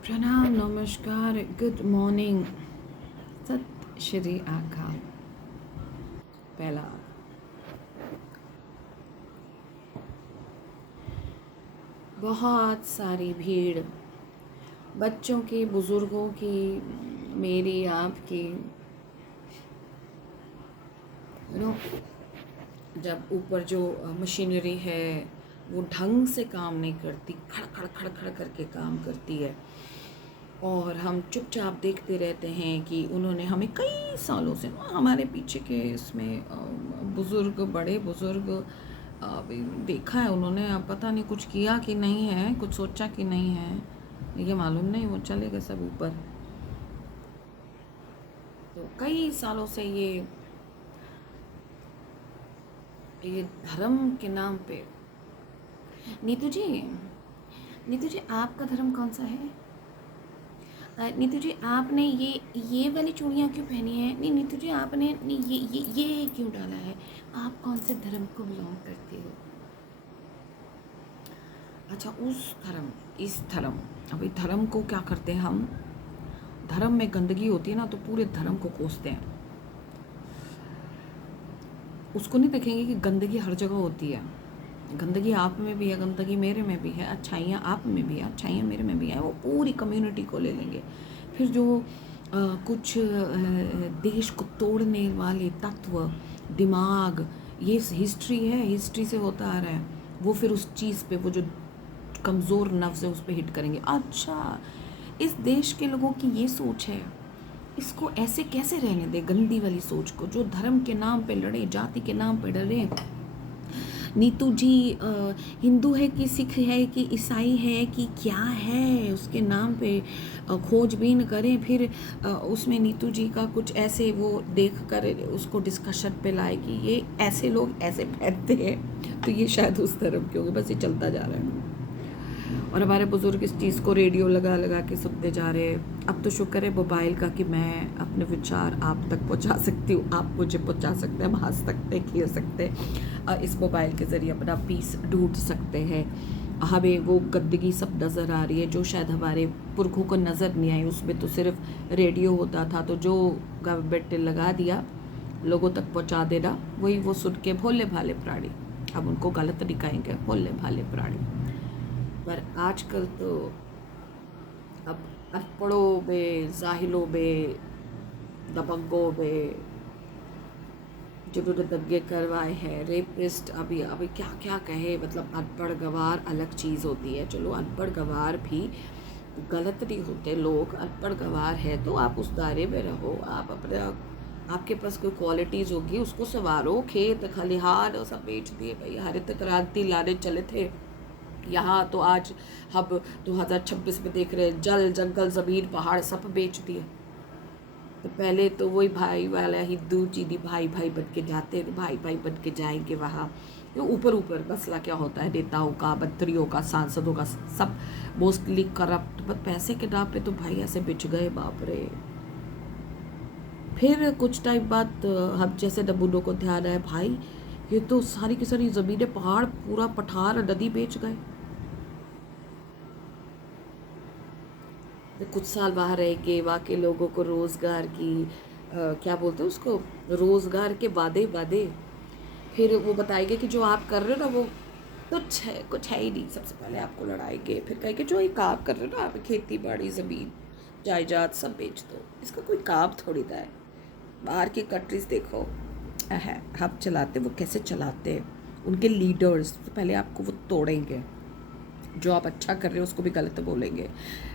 प्रणाम, नमस्कार, good morning, सत श्री अकाल। पहला, बहुत सारी भीड़, बच्चों की, बुज़ुर्गों की, मेरी, आपकी, नो जब ऊपर जो मशीनरी है वो ढंग से काम नहीं करती, खड़ खड़ खड़ खड़ करके काम करती है और हम चुपचाप देखते रहते हैं कि उन्होंने हमें कई सालों से हमारे पीछे के इसमें बुज़ुर्ग, बड़े बुज़ुर्ग अभी देखा है उन्होंने। अब पता नहीं कुछ किया कि नहीं है, कुछ सोचा कि नहीं है, ये मालूम नहीं, वो चले गए सब ऊपर। तो कई सालों से ये धर्म के नाम पे। नीतू जी, नीतू जी, आपका धर्म कौन सा है? नीतू जी, आपने ये वाली चूड़ियाँ क्यों पहनी है? नहीं नीतू जी, आपने नहीं ये क्यों डाला है? आप कौन से धर्म को बिलोंग करते हो? अच्छा, उस धर्म, इस धर्म। अभी धर्म को क्या करते हैं हम? धर्म में गंदगी होती है ना तो पूरे धर्म को कोसते हैं। उसको नहीं देखेंगे कि गंदगी हर जगह होती है। गंदगी आप में भी है, गंदगी मेरे में भी है, अच्छाइयाँ आप में भी है, अच्छाइयाँ मेरे में भी है। वो पूरी कम्युनिटी को ले लेंगे। फिर जो कुछ देश को तोड़ने वाले तत्व, दिमाग, ये हिस्ट्री है, हिस्ट्री से होता आ रहा है, वो फिर उस चीज़ पे, वो जो कमज़ोर नफ्स है उस पर हिट करेंगे। अच्छा, इस देश के लोगों की ये सोच है, इसको ऐसे कैसे रहने दे, गंदी वाली सोच को, जो धर्म के नाम पे लड़े, जाति के नाम पे लड़े। नीतू जी हिंदू है कि सिख है कि ईसाई है कि क्या है, उसके नाम पे खोजबीन करें, फिर उसमें नीतू जी का कुछ ऐसे वो देख कर उसको डिस्कशन पे लाए कि ये ऐसे लोग ऐसे पहनते हैं, तो ये शायद उस धर्म के होंगे। बस ये चलता जा रहा है और हमारे बुजुर्ग इस चीज़ को रेडियो लगा लगा के सुनते जा रहे हैं। अब तो शुक्र है मोबाइल का कि मैं अपने विचार आप तक पहुंचा सकती हूँ, आप मुझे पहुंचा सकते हैं, हम हंस सकते हैं, खेल सकते हैं, इस मोबाइल के ज़रिए अपना पीस ढूंढ सकते हैं। हमें वो गंदगी सब नज़र आ रही है जो शायद हमारे पुरखों को नज़र नहीं आई। उसमें तो सिर्फ रेडियो होता था, तो जो गवर्नमेंट ने लगा दिया लोगों तक पहुँचा देना, वही वो सुन के भोले भाले प्राणी। अब उनको गलत नहीं कहेंगे, भोले भाले प्राणी। पर आजकल तो अब अनपढ़ों में, जाहिलों में, दबंगों में, जिन्होंने दंगे करवाए हैं, रेपिस्ट, अभी अभी क्या क्या कहे, मतलब अनपढ़ गवार अलग चीज़ होती है। चलो, अनपढ़ गवार भी गलत नहीं होते लोग, अनपढ़ गवार है तो आप उस दायरे में रहो। आप अपने आपके पास कोई क्वालिटीज़ होगी उसको संवारो। खेत खलिहान और सब बेच दिए भाई, हरित क्रांति लाने चले थे यहाँ, तो आज हम 2026 में देख रहे हैं जल जंगल ज़मीन पहाड़ सब बेच दिए। तो पहले तो वही भाई वाला हिंदू चीनी भाई भाई बन के जाते, भाई भाई बन के जाएंगे वहाँ। ये ऊपर ऊपर मसला क्या होता है, नेताओं का, मंत्रियों का, सांसदों का, सब मोस्टली करप्ट, बस पैसे के नाम पे तो भाई ऐसे बिछ गए, बाप रे। फिर कुछ टाइम बाद हम जैसे नमूनों को ध्यान आया, भाई ये तो सारी की सारी ज़मीनें, पहाड़, पूरा पठार, नदी बेच गए। तो कुछ साल बाहर रह के वहाँ के लोगों को रोज़गार की क्या बोलते हैं उसको, रोज़गार के वादे वादे, फिर वो बताएंगे कि जो आप कर रहे हो ना वो तुच्छ है, कुछ है ही नहीं। सबसे पहले आपको लड़ाएंगे, फिर कहेंगे जो ये काम कर रहे हो ना आप, खेती बाड़ी, ज़मीन जायदाद सब बेच दो, इसका कोई काम थोड़ी ना है। बाहर की कंट्रीज देखो, है हम चलाते, वो कैसे चलाते हैं, उनके लीडर्स तो पहले आपको वो तोड़ेंगे, जो आप अच्छा कर रहे हो उसको भी गलत बोलेंगे।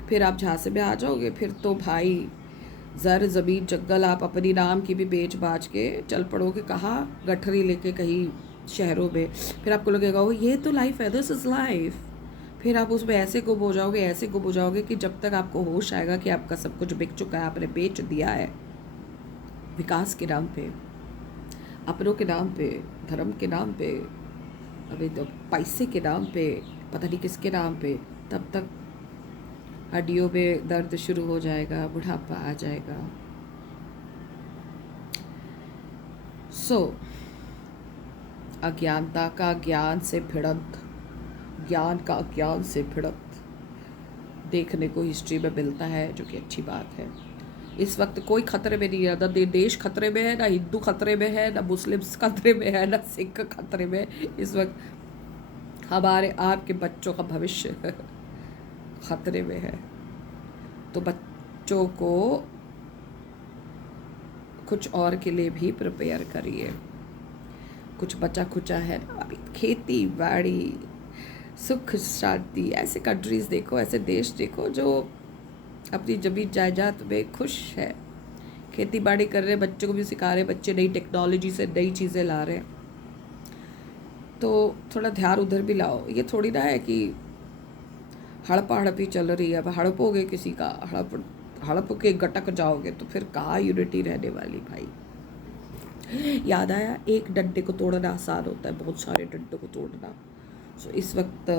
फिर आप झांसे में आ जाओगे, फिर तो भाई ज़र ज़मीन जंगल आप अपनी नाम की भी बेच बाच के चल पड़ोगे, कहाँ गठरी लेके कहीं शहरों में। फिर आपको लगेगा वो ये तो लाइफ है, दिस इज़ लाइफ। फिर आप उसमें ऐसे गुम हो जाओगे, ऐसे गुम हो जाओगे कि जब तक आपको होश आएगा कि आपका सब कुछ बिक चुका है, आपने बेच दिया है, विकास के नाम पे, अपनों के नाम पे, धर्म के नाम पे, अभी तो पैसे के नाम पे, पता नहीं किसके नाम पे, तब तक हड्डियों में दर्द शुरू हो जाएगा, बुढ़ापा आ जाएगा। सो अज्ञानता का ज्ञान से भिड़ंत, ज्ञान का अज्ञान से भिड़ंत, देखने को हिस्ट्री में मिलता है, जो कि अच्छी बात है। इस वक्त कोई खतरे में नहीं है, ना देश खतरे में है, ना हिंदू खतरे में है, ना मुस्लिम्स खतरे में है, ना सिख खतरे में। इस वक्त हमारे आपके बच्चों का भविष्य खतरे में है। तो बच्चों को कुछ और के लिए भी प्रिपेयर करिए। कुछ बचा खुचा है ना अभी, खेती बाड़ी, सुख शांति, ऐसे कंट्रीज़ देखो, ऐसे देश देखो जो अपनी ज़मीन जायदाद में खुश है, खेती बाड़ी कर रहे, बच्चों को भी सिखा रहे, बच्चे नई टेक्नोलॉजी से नई चीज़ें ला रहे हैं। तो थोड़ा ध्यान उधर भी लाओ। ये थोड़ी ना है कि हड़पा हड़पी चल रही है, अब हड़पोगे किसी का, हड़प के गटक जाओगे तो फिर कहाँ यूनिटी रहने वाली भाई। याद आया, एक डंडे को तोड़ना आसान होता है, बहुत सारे डंडों को तोड़ना। सो इस वक्त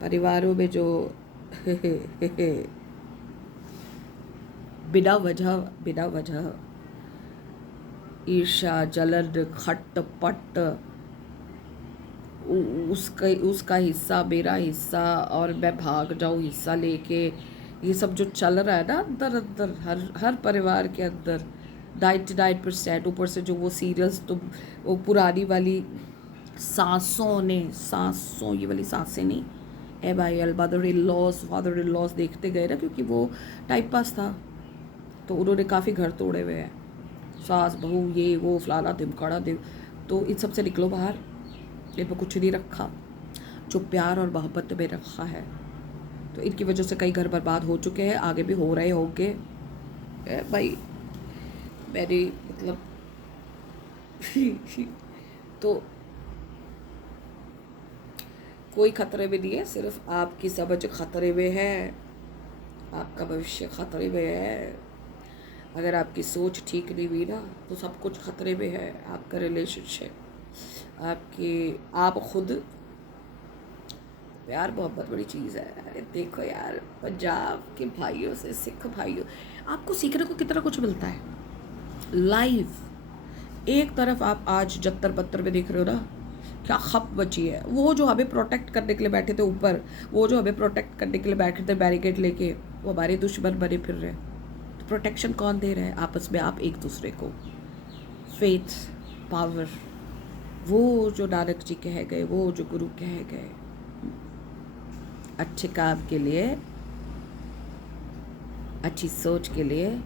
परिवारों में जो बिना वजह ईर्ष्या, जलन, खट पट, उसका हिस्सा मेरा हिस्सा और मैं भाग जाऊँ हिस्सा लेके, ये सब जो चल रहा है ना अंदर अंदर हर परिवार के अंदर 99%। ऊपर से जो वो सीरियल्स, तो वो पुरानी वाली सांसों ये वाली सांसें नहीं, MIL, mother in loss, father in loss देखते गए ना, क्योंकि वो टाइम पास था। तो उन्होंने काफ़ी घर तोड़े हुए हैं, सास बहू ये वो फलाना ढिमकाना दिम। तो इन सब से निकलो बाहर, इन पर कुछ नहीं रखा जो प्यार और मोहब्बत में रखा है। तो इनकी वजह से कई घर बर्बाद हो चुके हैं, आगे भी हो रहे होंगे भाई। मैंने मतलब तो कोई खतरे में नहीं है, सिर्फ आपकी समझ खतरे में है, आपका भविष्य खतरे में है। अगर आपकी सोच ठीक नहीं हुई ना तो सब कुछ खतरे में है। आपका रिलेशनशिप, आप खुद, प्यार मोहब्बत बड़ी चीज़ है। अरे देखो यार, पंजाब के भाइयों से सिख भाइयों, आपको सीखने को कितना कुछ मिलता है लाइव। एक तरफ आप आज जत्तर पत्तर में देख रहे हो ना, क्या खप बची है। वो जो हमें प्रोटेक्ट करने के लिए बैठे थे ऊपर, वो जो हमें प्रोटेक्ट करने के लिए बैठे थे बैरिकेड लेके, वो हमारे दुश्मन बने फिर रहे। तो प्रोटेक्शन कौन दे रहा है? आपस में आप एक दूसरे को। फेथ, पावर, वो जो नानक जी कह गए, वो जो गुरु कह गए, अच्छे काम के लिए, अच्छी सोच के लिए,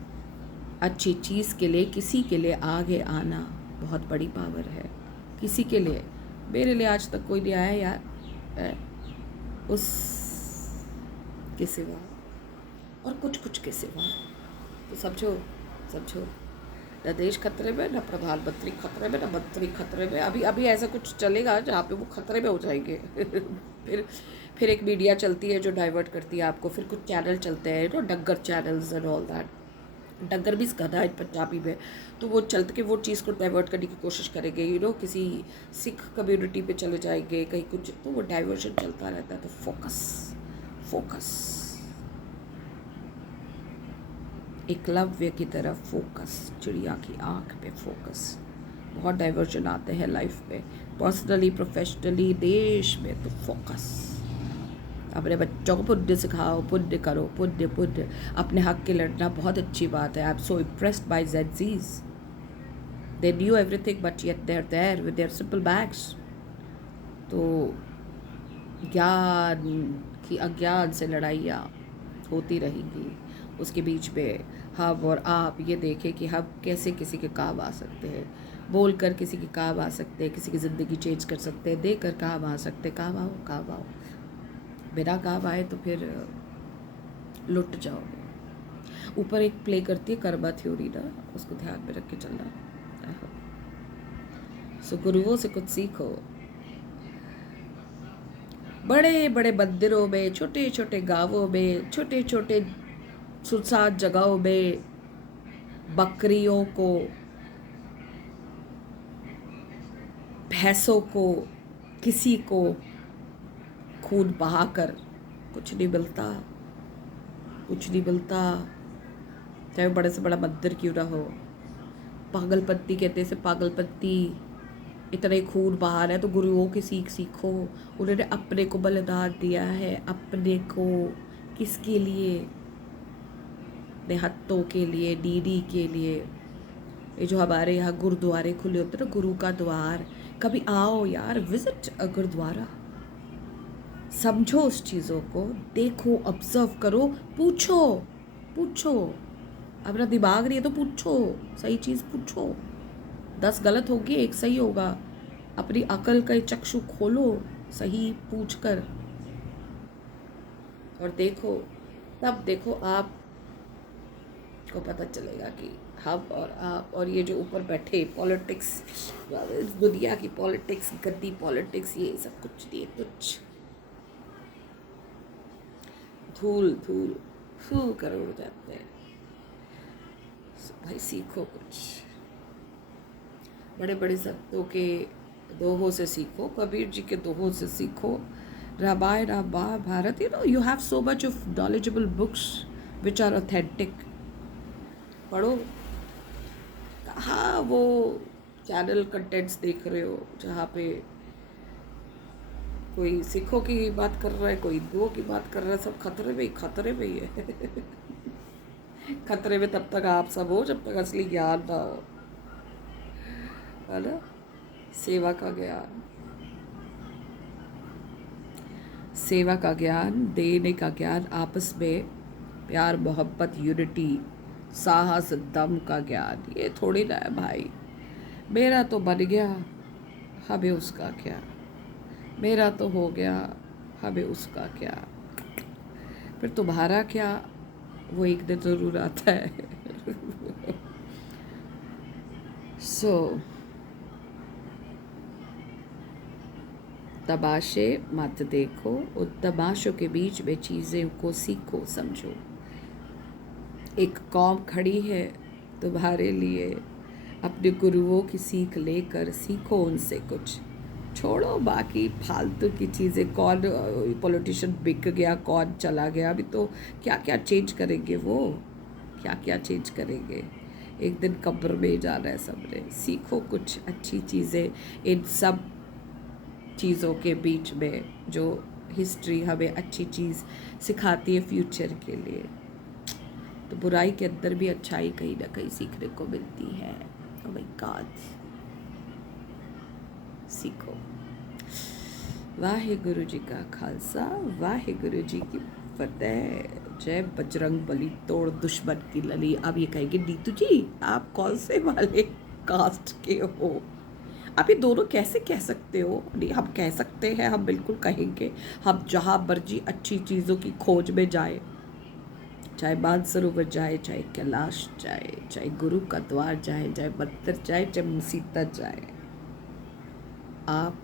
अच्छी चीज़ के लिए, किसी के लिए आगे आना बहुत बड़ी पावर है। किसी के लिए, मेरे लिए आज तक कोई नहीं आया यार, उस के सिवा और कुछ के सिवा। तो समझो न देश खतरे में, न प्रधानमंत्री खतरे में, न मंत्री खतरे में। अभी ऐसा कुछ चलेगा जहाँ पे वो खतरे में हो जाएंगे। फिर एक मीडिया चलती है जो डाइवर्ट करती है आपको, फिर कुछ चैनल चलते हैं नो, डग्गर चैनल्स एंड ऑल दैट। डग्गर भी गधा है पंजाबी में, तो वो चलते के वो चीज़ को डाइवर्ट करने की कोशिश करेंगे, किसी सिख कम्युनिटी पे चले जाएंगे कहीं कुछ, तो वो डाइवर्शन चलता रहता है। तो फोकस एकलव्य की तरफ फोकस, चिड़िया की आँख पे फोकस। बहुत डाइवर्जन आते हैं लाइफ में, पर्सनली, प्रोफेशनली, देश में। तो फोकस, अपने बच्चों को पुण्य सिखाओ, पुण्य करो, पुण्य। अपने हक के लड़ना बहुत अच्छी बात है। I am so impressed by ज़ेड-ज़ीज़, they knew everything but yet they are there with their simple bags. तो ज्ञान की अज्ञान से लड़ाइयाँ होती रहेंगी, उसके बीच में हम और आप ये देखें कि हम कैसे किसी के काम आ सकते हैं, बोल कर किसी के काम आ सकते हैं, किसी की ज़िंदगी चेंज कर सकते हैं, दे कर काम आ सकते हैं। काम आओ, बिना काम आए तो फिर लुट जाओगे। ऊपर एक प्ले करती है कर्मा थ्योरी ना, उसको ध्यान में रख के चलना। सो गुरुओं से कुछ सीखो। बड़े बड़े मंदिरों में, छोटे छोटे गांवों में, छोटे छोटे सुनसान जगहों में बकरियों को, भैंसों को, किसी को खून बहाकर कुछ नहीं मिलता। चाहे वो बड़े से बड़ा मंदिर क्यों ना हो। पागलपंती कहते हैं, पागलपंती इतना ही खून बहा रहा है तो गुरुओं की सीख सीखो। उन्होंने अपने को बलिदान दिया है, अपने को किसके लिए? देहत्तों के लिए, डीडी के लिए। ये जो हमारे यहाँ गुरुद्वारे खुले होते हैं ना, गुरु का द्वार, कभी आओ यार, विजिट अ गुरुद्वारा, समझो उस चीज़ों को, देखो, ऑब्जर्व करो, पूछो पूछो। अपना दिमाग नहीं है तो पूछो, सही चीज़ पूछो। 10 गलत होगी, एक सही होगा। अपनी अकल का चक्षु खोलो, सही पूछ कर, और देखो, तब देखो आप को पता चलेगा कि हम और आप और ये जो ऊपर बैठे पॉलिटिक्स, दुनिया की पॉलिटिक्स, गद्दी पॉलिटिक्स, ये सब कुछ नहीं, कुछ धूल धूल फू कर उड़ जाते हैं। भाई सीखो कुछ, बड़े बड़े संतों के दोहों से सीखो, कबीर जी के दोहों से सीखो, Ramayan Mahabharat, you have so much of knowledgeable books which are authentic. पढ़ो। कहाँ वो चैनल कंटेंट्स देख रहे हो जहाँ पे कोई सिखों की बात कर रहा है, कोई हिंदुओं की बात कर रहा है, सब खतरे में ही है। खतरे में तब तक आप सब हो जब तक असली ज्ञान ना हो, है ना? सेवा का ज्ञान, सेवा का ज्ञान, देने का ज्ञान, आपस में प्यार मोहब्बत यूनिटी, साहस दम का ज्ञान, ये थोड़ी ना है भाई। मेरा तो बन गया, हमें उसका क्या, मेरा तो हो गया, हमें उसका क्या, फिर तुम्हारा क्या, वो एक दिन ज़रूर आता है। सो तमाशे मत देखो, उन तमाशों के बीच में चीज़ें को सीखो, समझो। एक कौम खड़ी है तुम्हारे लिए, अपने गुरुओं की सीख लेकर सीखो उनसे कुछ, छोड़ो बाकी फालतू की चीज़ें। कौन पॉलिटिशियन बिक गया, कौन चला गया, अभी तो क्या क्या चेंज करेंगे वो, क्या क्या चेंज करेंगे। एक दिन कब्र में जाना है सबने। सीखो कुछ अच्छी चीज़ें इन सब चीज़ों के बीच में, जो हिस्ट्री हमें अच्छी चीज़ सिखाती है फ्यूचर के लिए। तो बुराई के अंदर भी अच्छाई कहीं ना कहीं सीखने को मिलती है। ओह माय गॉड, सीखो। वाहिगुरु जी का खालसा, वाहिगुरु जी की फतेह। जय बजरंग बली, तोड़ दुश्मन की लली। अब ये कहेंगे नीतू जी आप कौन से वाले कास्ट के हो, आप ये दोनों कैसे कह सकते हो? नहीं, हम कह सकते हैं, हम बिल्कुल कहेंगे। हम जहाँ मर्जी अच्छी चीज़ों की खोज में जाए, चाहे मानसरोवर जाए, चाहे कैलाश जाए, चाहे गुरु का द्वार जाए, चाहे मंदिर जाए, चाहे मुसीबत जाए, आप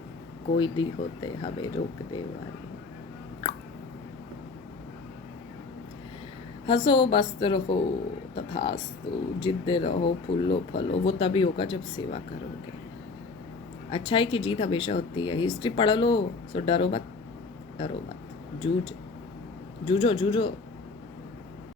कोई नहीं होते हमें रोकने वाले। हंसो मस्त रहो तथास्तु, जिद्दे रहो फूलो फलो, वो तभी होगा जब सेवा करोगे। अच्छाई की जीत हमेशा होती है। हिस्ट्री पढ़ लो, सो डरो मत, डरो मत, जूझो जूझो।